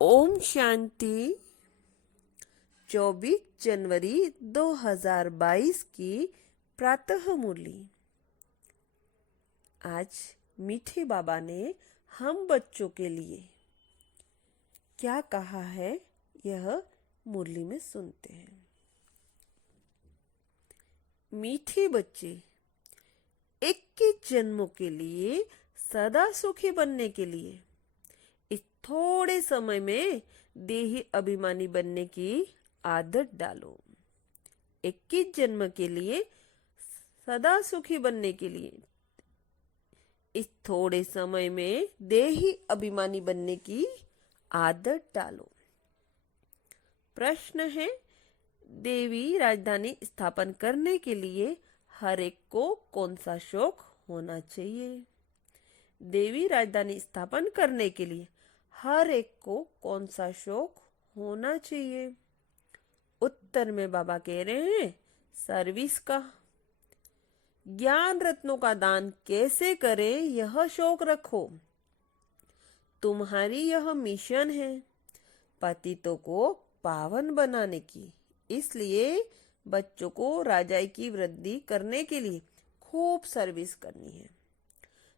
ओम शांति। 24 जनवरी 2022 की प्रातः मुरली। आज मीठे बाबा ने हम बच्चों के लिए क्या कहा है, यह मुरली में सुनते हैं। मीठे बच्चे, 21 जन्मों के लिए सदा सुखी बनने के लिए इस थोड़े समय में देही अभिमानी बनने की आदत डालो। 21 जन्म के लिए सदा सुखी बनने के लिए इस थोड़े समय में देही अभिमानी बनने की आदत डालो। प्रश्न है, देवी राजधानी स्थापन करने के लिए हर एक को कौन सा शौक होना चाहिए? देवी राजधानी स्थापन करने के लिए हर एक को कौन सा शौक होना चाहिए? उत्तर में बाबा कह रहे हैं, सर्विस का। ज्ञान रत्नों का दान कैसे करें, यह शौक रखो। तुम्हारी यह मिशन है, पतितों को पावन बनाने की। इसलिए बच्चों को राजाई की वृद्धि करने के लिए खूब सर्विस करनी है।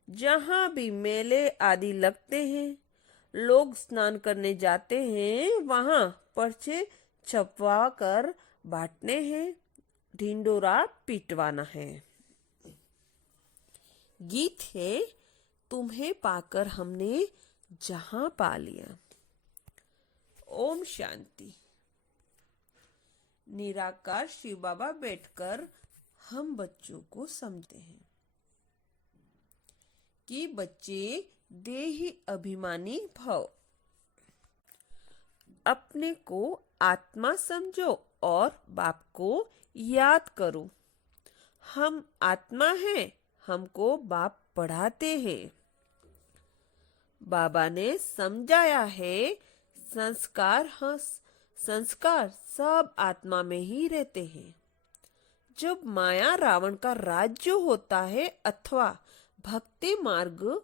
जहां भी मेले आदि लगते हैं, लोग स्नान करने जाते हैं, वहां पर्चे छपवा कर बांटने हैं, ढिंडोरा पिटवाना है। गीत है, तुम्हें पाकर हमने जहां पा लिया। ओम शांति। निराकार शिव बाबा बैठकर हम बच्चों को समझते हैं कि बच्चे देही अभिमानी भव। अपने को आत्मा समझो और बाप को याद करो। हम आत्मा हैं, हमको बाप पढ़ाते हैं। बाबा ने समझाया है, संस्कार सब आत्मा में ही रहते हैं। जब माया रावण का राज्य होता है अथवा भक्ति मार्ग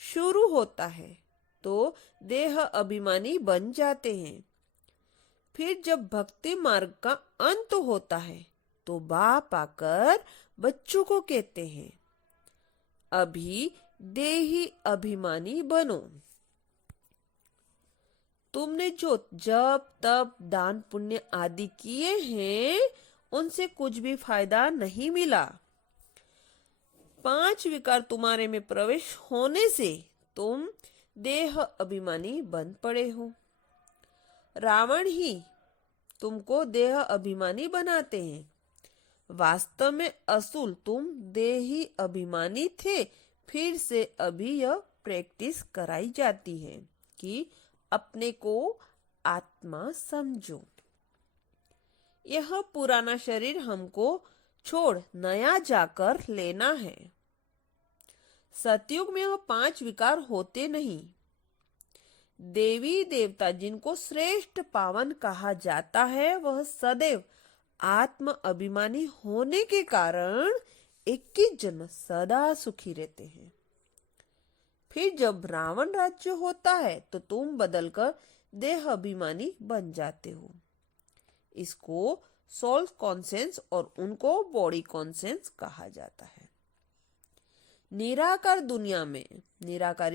शुरू होता है तो देह अभिमानी बन जाते हैं। फिर जब भक्ति मार्ग का अंत होता है तो बाप आकर बच्चों को कहते हैं, अभी देही अभिमानी बनो। तुमने जो जप तप दान पुण्य आदि किए हैं, उनसे कुछ भी फायदा नहीं मिला। 5 विकार तुम्हारे में प्रवेश होने से तुम देह अभिमानी बन पड़े हो। रावण ही तुमको देह अभिमानी बनाते हैं। वास्तव में असूल तुम देही अभिमानी थे। फिर से अभी यह प्रैक्टिस कराई जाती है कि अपने को आत्मा समझो। यह पुराना शरीर हमको छोड़ नया जाकर लेना है। सतयुग में यह 5 विकार होते नहीं। देवी देवता जिनको श्रेष्ठ पावन कहा जाता है, वह सदैव आत्म अभिमानी होने के कारण 21 जन्म सदा सुखी रहते हैं। फिर जब रावण राज्य होता है तो तुम बदलकर देह अभिमानी बन जाते हो। इसको सोल कॉन्सेंस और उनको बॉडी कॉन्सेंस कहा जाता है। निराकारी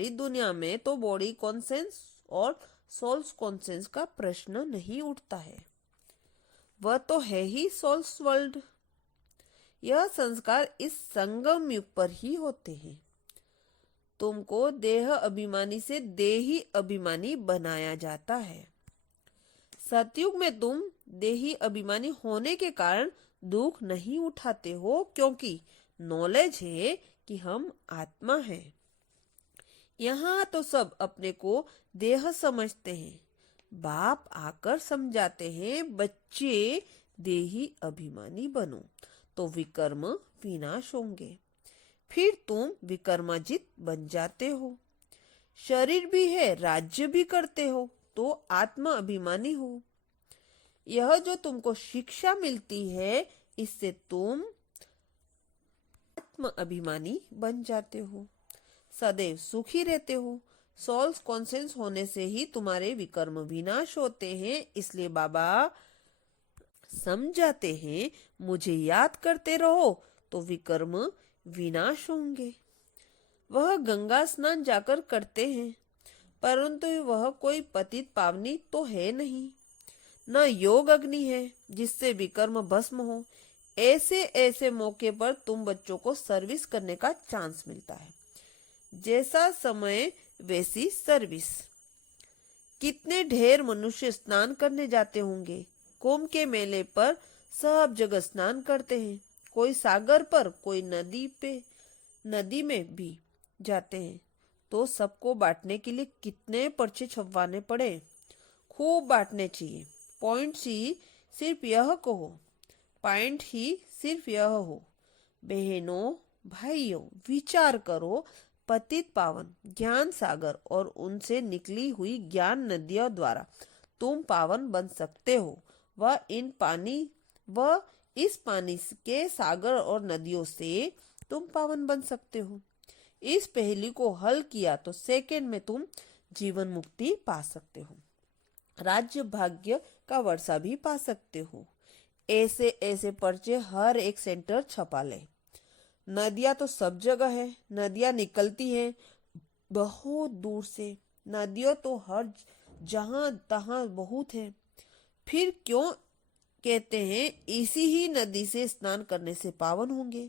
दुनिया में तो बॉडी कॉन्सेंस और सोल्स कॉन्सेंस का प्रश्न नहीं उठता है। वह तो है ही सोल्स वर्ल्ड। यह संस्कार इस संगम युग पर ही होते हैं। तुमको देह अभिमानी से देही अभिमानी बनाया जाता है। सतयुग में तुम देही अभिमानी होने के कारण दुख नहीं उठाते हो, क्योंकि नॉलेज है कि हम आत्मा हैं। यहाँ तो सब अपने को देह समझते हैं। बाप आकर समझाते हैं, बच्चे देही अभिमानी बनो तो विकर्म विनाश होंगे। फिर तुम विकर्माजित बन जाते हो। शरीर भी है, राज्य भी करते हो तो आत्मा अभिमानी हो। यह जो तुमको शिक्षा मिलती है, इससे तुम आत्म अभिमानी बन जाते हो। सदैव सुखी रहते हो। सोल्स कॉन्सेंस होने से ही तुम्हारे विकर्म विनाश होते हैं। इसलिए बाबा समझाते हैं, मुझे याद करते रहो तो विकर्म विनाश होंगे। वह गंगा स्नान जाकर करते हैं, परंतु वह कोई पतित पावनी तो है नहीं, न योग अग्नि है जिससे विकर्म भस्म हो। ऐसे ऐसे मौके पर तुम बच्चों को सर्विस करने का चांस मिलता है। जैसा समय वैसी सर्विस। कितने ढेर मनुष्य स्नान करने जाते होंगे। कुंभ के मेले पर सब जगह स्नान करते हैं। कोई सागर पर, कोई नदी में भी जाते हैं। तो सबको बांटने के लिए कितने पर्चे छपवाने पड़े। खूब बांटने चाहिए। पॉइंट ही सिर्फ यह हो, बहनों भाइयों, विचार करो। पतित पावन ज्ञान सागर और उनसे निकली हुई ज्ञान नदियों द्वारा तुम पावन बन सकते हो। वह इस पानी के सागर और नदियों से तुम पावन बन सकते हो। इस पहेली को हल किया तो सेकंड में तुम जीवन मुक्ति पा सकते हो, राज्य भाग्य का वर्षा भी पा सकते हो। ऐसे ऐसे पर्चे हर एक सेंटर छपा ले। नदियां तो सब जगह है। नदियां निकलती हैं बहुत दूर से। नदियों तो हर जहां तहां बहुत है। फिर क्यों कहते हैं इसी ही नदी से स्नान करने से पावन होंगे।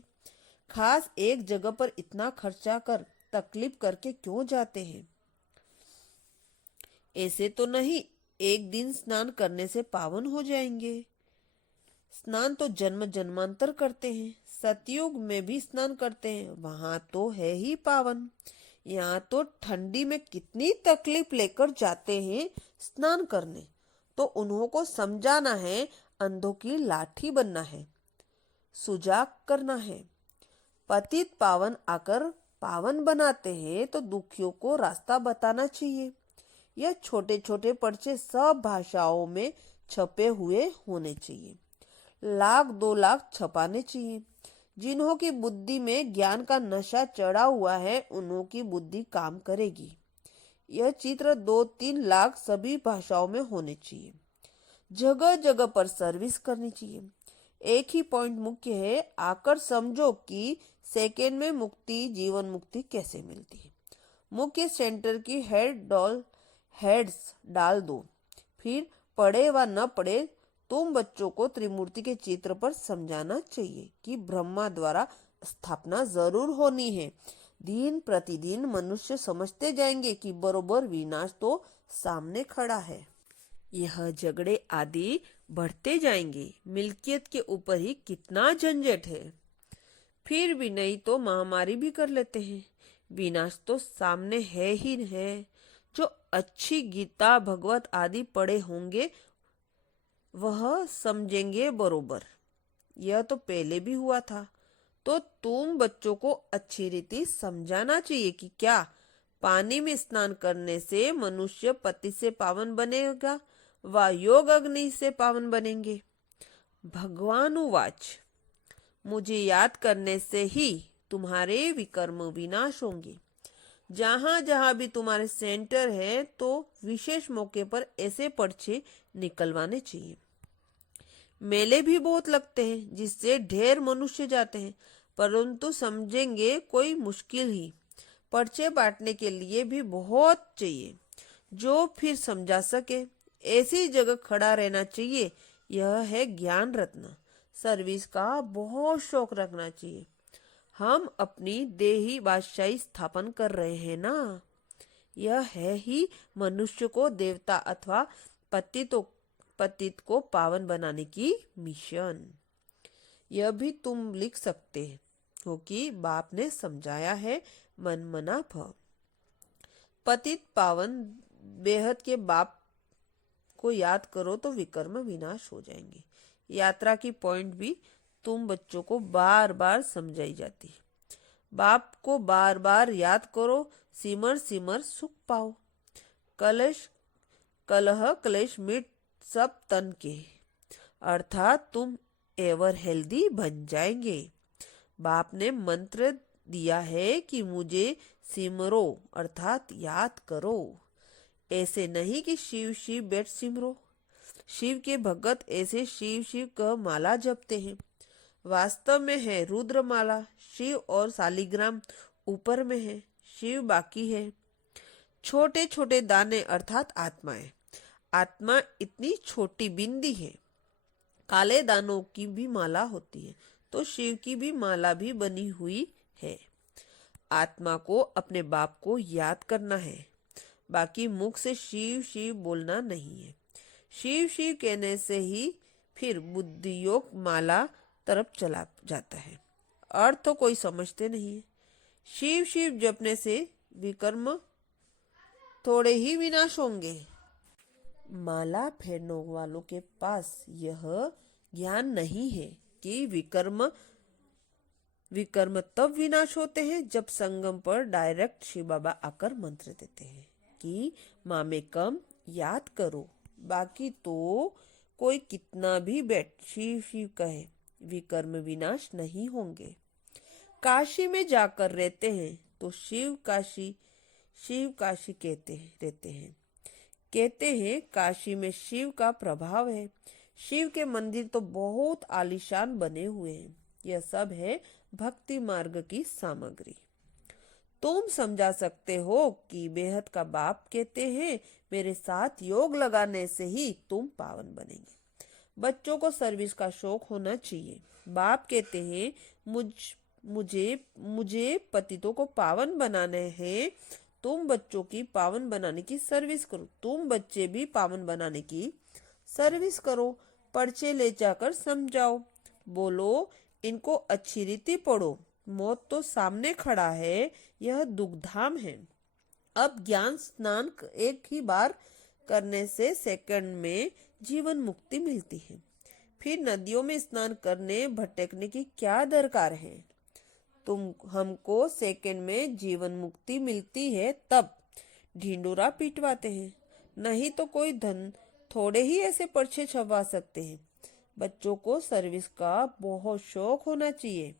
खास एक जगह पर इतना खर्चा कर तकलीफ करके क्यों जाते हैं। ऐसे तो नहीं एक दिन स्नान करने से पावन हो जाएंगे। स्नान तो जन्म जन्मांतर करते हैं। सतयुग में भी स्नान करते हैं, वहां तो है ही पावन। यहाँ तो ठंडी में कितनी तकलीफ लेकर जाते हैं स्नान करने, तो उन्हों को समझाना है, अंधों की लाठी बनना है, सुजाग करना है। पतित पावन आकर पावन बनाते हैं तो दुखियों को रास्ता बताना चाहिए। यह छोटे छोटे पर्चे सब भाषाओं में छपे हुए होने चाहिए। 1,00,000-2,00,000 छपाने चाहिए। जिन्हों की बुद्धि में ज्ञान का नशा चढ़ा हुआ है उन्हों की बुद्धि काम करेगी। यह चित्र 2-3 लाख सभी भाषाओं में होने चाहिए। जगह जगह पर सर्विस करनी चाहिए। एक ही पॉइंट मुख्य है, आकर समझो कि सेकेंड में मुक्ति, जीवन मुक्ति कैसे मिलती है। मुख्य सेंटर की हेड्स डाल दो। फिर पढ़े व न पढ़े तुम बच्चों को त्रिमूर्ति के चित्र पर समझाना चाहिए कि ब्रह्मा द्वारा स्थापना जरूर होनी है। दिन प्रतिदिन मनुष्य समझते जाएंगे कि बरोबर विनाश तो सामने खड़ा है। यह झगड़े आदि बढ़ते जाएंगे। मिल्कियत के ऊपर ही कितना झंझट है। फिर भी नहीं तो महामारी भी कर लेते हैं। विनाश तो सामने है ही है। जो अच्छी गीता भगवत आदि पढ़े होंगे वह समझेंगे बरोबर। यह तो पहले भी हुआ था। तो तुम बच्चों को अच्छी रीति समझाना चाहिए कि क्या पानी में स्नान करने से मनुष्य पति से पावन बनेगा व योग अग्नि से पावन बनेंगे। भगवान उवाच, मुझे याद करने से ही तुम्हारे विकर्म विनाश होंगे। जहां जहां भी तुम्हारे सेंटर है तो विशेष मौके पर ऐसे पर्चे निकलवाने चाहिए। मेले भी बहुत लगते हैं जिससे ढेर मनुष्य जाते हैं, परंतु समझेंगे कोई मुश्किल ही। पर्चे बांटने के लिए भी बहुत चाहिए जो फिर समझा सके। ऐसी जगह खड़ा रहना चाहिए। यह है ज्ञान रत्न। सर्विस का बहुत शौक रखना चाहिए। हम अपनी देही बादशाही स्थापन कर रहे हैं ना। यह है ही मनुष्य को देवता अथवा पतित को पावन बनाने की मिशन। यह भी तुम लिख सकते हो कि बाप ने समझाया है, मन मना भ। पतित पावन बेहद के बाप को याद करो तो विकर्म विनाश हो जाएंगे। यात्रा की पॉइंट भी तुम बच्चों को बार बार समझाई जाती है। बाप को बार बार याद करो, सिमर सिमर सुख पाओ। कलह क्लेश मिट सब तन के, अर्थात तुम एवर हेल्दी बन जाएंगे। बाप ने मंत्र दिया है कि मुझे सिमरो अर्थात याद करो। ऐसे नहीं कि शिव शिव बैठ सिमरो। शिव के भगत ऐसे शिव शिव कह माला जपते हैं। वास्तव में है रुद्रमाला। शिव और शालिग्राम ऊपर में है, शिव बाकी है। छोटे छोटे दाने अर्थात आत्माएं। आत्मा इतनी छोटी बिंदी है। काले दानों की भी माला होती है, तो शिव की भी माला भी बनी हुई है। आत्मा को अपने बाप को याद करना है, बाकी मुख से शिव शिव बोलना नहीं है। शिव शिव कहने से ही फिर बुद्धियोग माला तरफ चला जाता है। अर्थ तो कोई समझते नहीं है। शिव शिव जपने से विकर्म थोड़े ही विनाश होंगे। माला फेरने वालों के पास यह ज्ञान नहीं है कि विकर्म तब विनाश होते हैं जब संगम पर डायरेक्ट शिव बाबा आकर मंत्र देते हैं कि मामे कम याद करो। बाकी तो कोई कितना भी बैठ शिव शिव कहे, विकर्म विनाश नहीं होंगे। काशी में जाकर रहते हैं तो शिव काशी रहते हैं। कहते हैं काशी में शिव का प्रभाव है। शिव के मंदिर तो बहुत आलीशान बने हुए हैं। यह सब है भक्ति मार्ग की सामग्री। तुम समझा सकते हो कि बेहद का बाप कहते हैं मेरे साथ योग लगाने से ही तुम पावन बनेंगे। बच्चों को सर्विस का शौक होना चाहिए। बाप कहते हैं मुझे पतितों को पावन बनाने हैं। तुम बच्चों की पावन बनाने की सर्विस करो। तुम बच्चे भी पावन बनाने की सर्विस करो। पर्चे ले जाकर समझाओ, बोलो इनको अच्छी रीति पढ़ो। मौत तो सामने खड़ा है, यह दुखधाम है। अब ज्ञान स्नान एक ही बार करने से सेकंड में जीवन मुक्ति मिलती है। फिर नदियों में स्नान करने भटकने की क्या दरकार है। हमको सेकंड में जीवन मुक्ति मिलती है तब ढिंडोरा पिटवाते हैं, नहीं तो कोई धन थोड़े ही ऐसे पर्चे छपवा सकते हैं। बच्चों को सर्विस का बहुत शौक होना चाहिए।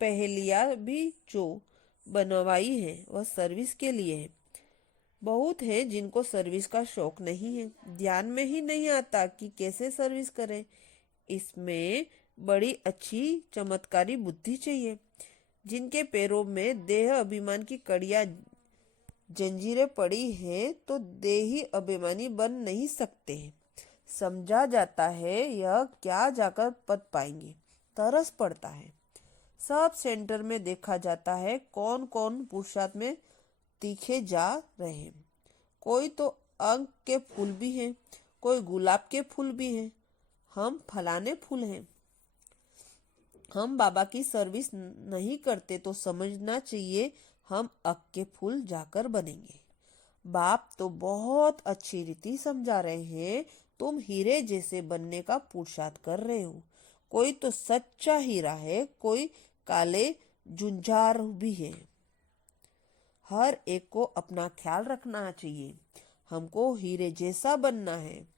पहेलियां भी जो बनवाई है वह सर्विस के लिए है। बहुत है जिनको सर्विस का शौक नहीं है, ध्यान में ही नहीं आता कि कैसे सर्विस करें। इसमें बड़ी अच्छी चमत्कारी बुद्धि चाहिए। जिनके पैरों में देह अभिमान की कड़ियां जंजीरें पड़ी हैं तो देही अभिमानी बन नहीं सकते हैं। समझा जाता है यह क्या जाकर पद पाएंगे, तरस पड़ता है। सब सेंटर में देखा जाता है कौन कौन पुरुषार्थ में तीखे जा रहे हैं। कोई तो अंक के फूल भी हैं, कोई गुलाब के फूल भी हैं। हम फलाने फूल हैं। हम बाबा की सर्विस नहीं करते तो समझना चाहिए हम अक के फूल जाकर बनेंगे। बाप तो बहुत अच्छी रीति समझा रहे हैं। तुम हीरे जैसे बनने का पुरुषार्थ कर रहे हो। कोई तो सच्चा हीरा है, कोई काले जुंझार भी है। हर एक को अपना ख्याल रखना चाहिए। हमको हीरे जैसा बनना है।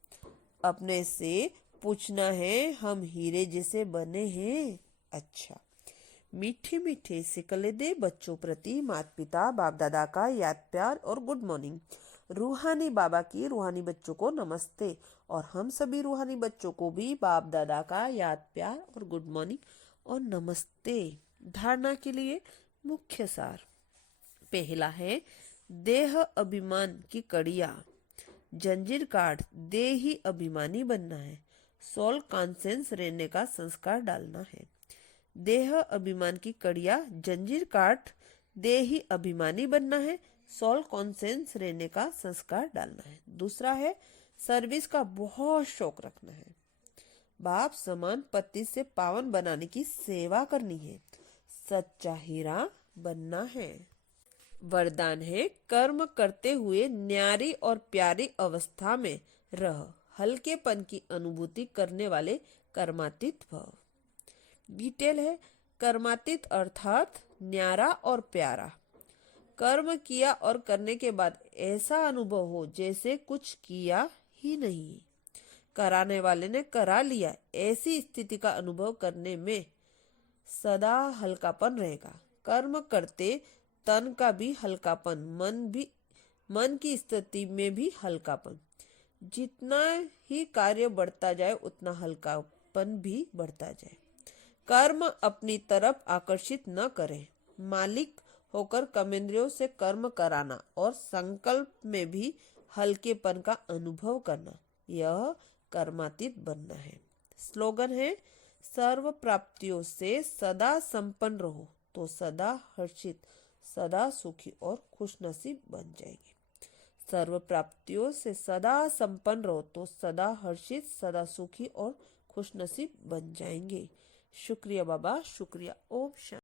अपने से पूछना है हम हीरे जैसे बने हैं। अच्छा, मीठे मीठे से कलेदे बच्चों प्रति माता पिता बाप दादा का याद प्यार और गुड मॉर्निंग। रूहानी बाबा की रूहानी बच्चों को नमस्ते। और हम सभी रूहानी बच्चों को भी बाप दादा का याद प्यार और गुड मॉर्निंग और नमस्ते। धारणा के लिए मुख्य सार। पहला है देह अभिमान की कड़िया जंजीर काट देही अभिमानी बनना है। सोल कॉन्सेंस रहने का संस्कार डालना है। देह अभिमान की कड़िया जंजीर काट देही अभिमानी बनना है। सोल कॉन्सेंस रहने का संस्कार डालना है। दूसरा है सर्विस का बहुत शौक रखना है। बाप समान पति से पावन बनाने की सेवा करनी है। सच्चा हीरा बनना है। वरदान है कर्म करते हुए न्यारी और प्यारी अवस्था में रह। हल्केपन की अनुभूति करने वाले कर्मातीत भव। डिटेल है कर्मातीत अर्थात न्यारा और प्यारा। कर्म किया और करने के बाद ऐसा अनुभव हो जैसे कुछ किया ही नहीं। कराने वाले ने करा लिया, ऐसी स्थिति का अनुभव करने में सदा हल्कापन रहेगा। कर्म करते तन का भी हल्कापन, मन की स्थिति में भी हल्कापन। जितना ही कार्य बढ़ता जाए उतना हल्कापन भी बढ़ता जाए। कर्म अपनी तरफ आकर्षित न करें। मालिक होकर कर्मेंद्रियों से कर्म कराना और संकल्प में भी हल्केपन का अनुभव करना, यह कर्मातीत बनना है। स्लोगन है, सर्व प्राप्तियों से सदा संपन्न रहो तो सदा हर्षित, सदा सुखी और खुशनसीब बन जाएंगे। सर्व प्राप्तियों से सदा संपन्न रहो तो सदा हर्षित, सदा सुखी और खुशनसीब बन जाएंगे। शुक्रिया बाबा, शुक्रिया। ओम शांति।